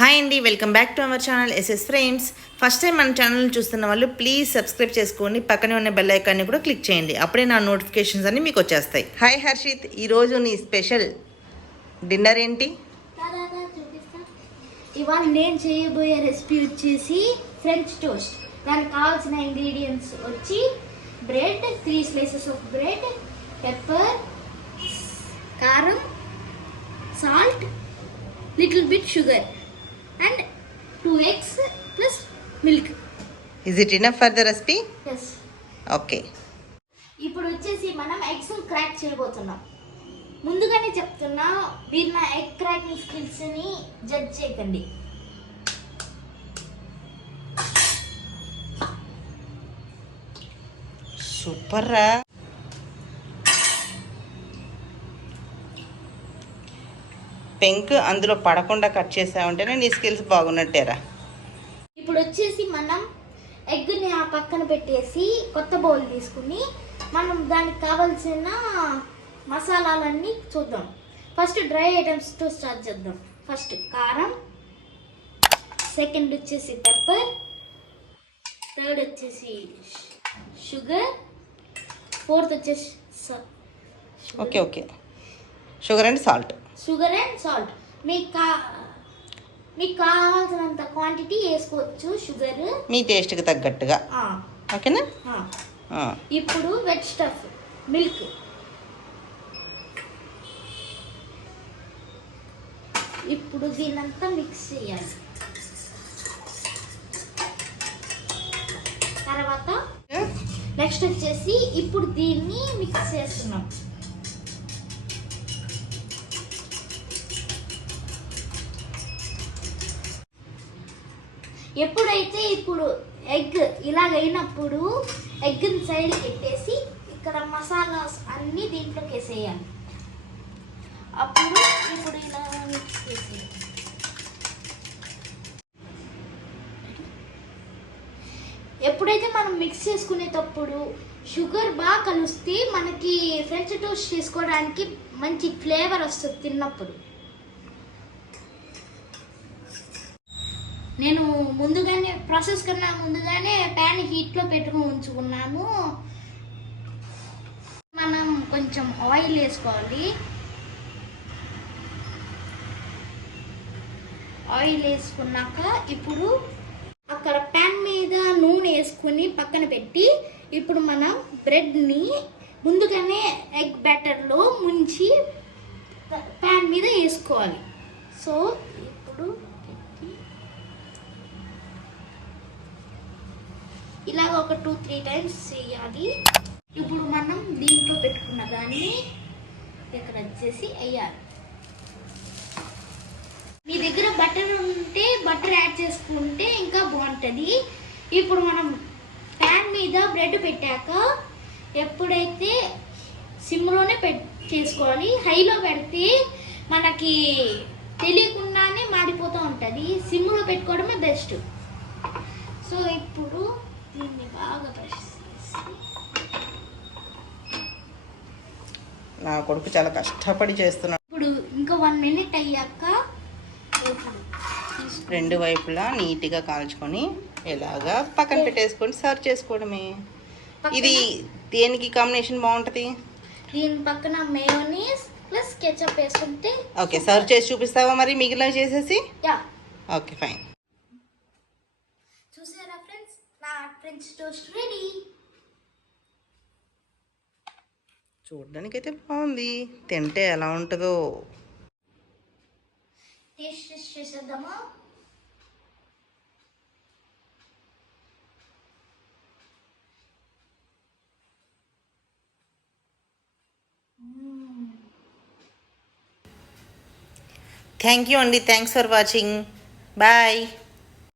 Hi అండి welcome back to our channel SS frames. First time మన ఛానల్ని చూస్తున్న వాళ్ళు ప్లీజ్ సబ్స్క్రైబ్ చేసుకోండి పక్కనే ఉన్న బెల్ ఐకాన్ని కూడా క్లిక్ చేయండి. అప్పుడే నా నోటిఫికేషన్స్ అన్ని మీకు వచ్చేస్తాయి. హాయ్ హర్షిత్ ఈరోజు నీ స్పెషల్ డిన్నర్ ఏంటి? ఇవాళ నేను చేయబోయే రెసిపీ వచ్చేసి ఫ్రెంచ్ టోస్ట్. దానికి కావాల్సిన ఇంగ్రీడియంట్స్ వచ్చి bread three slices of bread pepper కారం salt little bit sugar and two eggs plus milk is it enough for the recipe okay ఇప్పుడు వచ్చేసి మనం ఎగ్స్ క్రాక్ చేయబోతున్నాం. ముందుగానే చెప్తున్నా మీరు నా ఎగ్ క్రాకింగ్ స్కిల్స్ని జడ్జ్ చేయకండి. సూపర్ రా. పెంక్ అందులో పడకుండా కట్ చేసావంటేనే నీ స్కిల్స్ బాగున్నట్టేరా. ఇప్పుడు వచ్చేసి మనం ఎగ్ని ఆ పక్కన పెట్టేసి కొత్త బౌల్ తీసుకుని మనం దానికి కావాల్సిన మసాలాలన్నీ చూద్దాం. ఫస్ట్ డ్రై ఐటమ్స్తో స్టార్ట్ చేద్దాం. ఫస్ట్ కారం సెకండ్ వచ్చేసి పెప్పర్ థర్డ్ వచ్చేసి షుగర్ ఫోర్త్ వచ్చేసి okay okay. Sugar and salt. Sugar and salt. మీకు కా మీకు కావాల్సినంత క్వాంటిటీ వేసుకోవచ్చు షుగర్ మీ టేస్ట్కి తగ్గట్టుగా. ఓకేనా? ఆ. ఇప్పుడు వెట్ స్టఫ్ మిల్క్ ఇప్పుడు దీనంతా మిక్స్ చేయాలి. తర్వాత నెక్స్ట్ వచ్చేసి ఇప్పుడు దీన్ని మిక్స్ చేస్తున్నాం. ఎప్పుడైతే ఇప్పుడు ఎగ్ ఇలాగైనప్పుడు ఎగ్ని సైడ్ పెట్టేసి ఇక్కడ మసాలాస్ అన్నీ దీంట్లోకి వేసేయాలి. అప్పుడు ఇప్పుడు ఇలా మిక్స్ చేసేయాలి ఎప్పుడైతే మనం మిక్స్ చేసుకునేటప్పుడు షుగర్ బాగా కలిస్తే మనకి ఫ్రెంచ్ టోస్ట్ చేసుకోవడానికి మంచి ఫ్లేవర్ వస్తుంది తిన్నప్పుడు. నేను ముందుగానే ప్రాసెస్ కన్నా ముందుగానే ప్యాన్ హీట్లో పెట్టుకుని ఉంచుకున్నాను. మనం కొంచెం ఆయిల్ వేసుకోవాలి. ఆయిల్ వేసుకున్నాక ఇప్పుడు అక్కడ ప్యాన్ మీద నూనె వేసుకుని పక్కన పెట్టి ఇప్పుడు మనం బ్రెడ్ని ముందుగానే ఎగ్ బ్యాటర్లో ముంచి ప్యాన్ మీద వేసుకోవాలి. సో ఇప్పుడు ఇలాగ ఒక టూ త్రీ టైమ్స్ చేయాలి. ఇప్పుడు మనం దీంట్లో పెట్టుకున్న దాన్ని ఇక్కడ వచ్చేసి వేయాలి. మీ దగ్గర బటర్ ఉంటే బటర్ యాడ్ చేసుకుంటే ఇంకా బాగుంటుంది. ఇప్పుడు మనం ప్యాన్ మీద బ్రెడ్ పెట్టాక ఎప్పుడైతే సిమ్లోనే పెట్ చేసుకోవాలి. హైలో పెడితే మనకి తెలియకుండానే మాడిపోతూ ఉంటుంది. సిమ్లో పెట్టుకోవడమే బెస్ట్. సో ఇప్పుడు దీన్ని బాగా చేసి నా కొడుకు చాలా కష్టపడి చేస్తున్నాడు ఇప్పుడు ఇంకా వన్ మినిట్ అయ్యాక రెండు వైపులా నీట్గా కాల్చుకొని ఇలాగా పక్కన పెట్టేసుకొని సర్వ్ చేసుకోవడమే. ఇది దేనికి కాంబినేషన్ బాగుంటుంది? దీని పక్కన మేయోనీస్ ప్లస్ కెచప్ వేసుకుంటే ఓకే సర్వ్ చేసి చూపిస్తావా మరి మిగిలిన చేసేసి? Yeah. Okay fine. French toast ready చూడడానికైతే బాగుంది. తింటే ఎలా ఉంటుందో. టేస్ట్ టెస్ట్ చేసేద్దామా? థ్యాంక్ యూ అండి. Thanks for watching bye